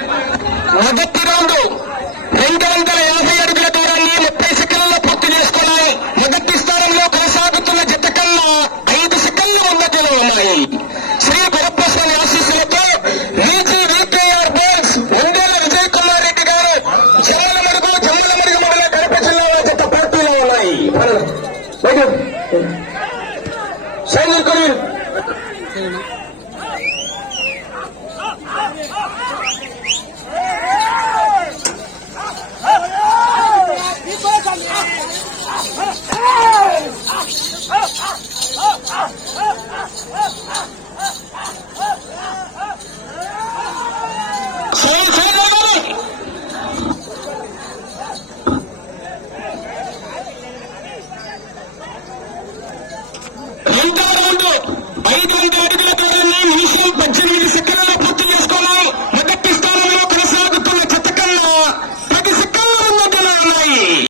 మొదటి రౌండ్ 250 అడుగుల దూరాన్ని 30 సెకండ్లలో పూర్తి చేసుకున్నాయి. మొదటి స్థానంలో కొనసాగుతున్న జత కన్నా 5 సెకండ్లు ముందంజలో ఉన్నాయి. శ్రీ గురప్పస్వామి ఆశీస్సులతో VGVKR బోల్స్ ఒంగోలు విజయ్ కుమార్ రెడ్డి గారు జమ్మలమడుగు మండల కడప జిల్లా జత పోటీలో ఉన్నాయి. రెండవ రౌండ్ 500 అడుగుల దూరాన్ని నిమిషం 18 సెకండ్ల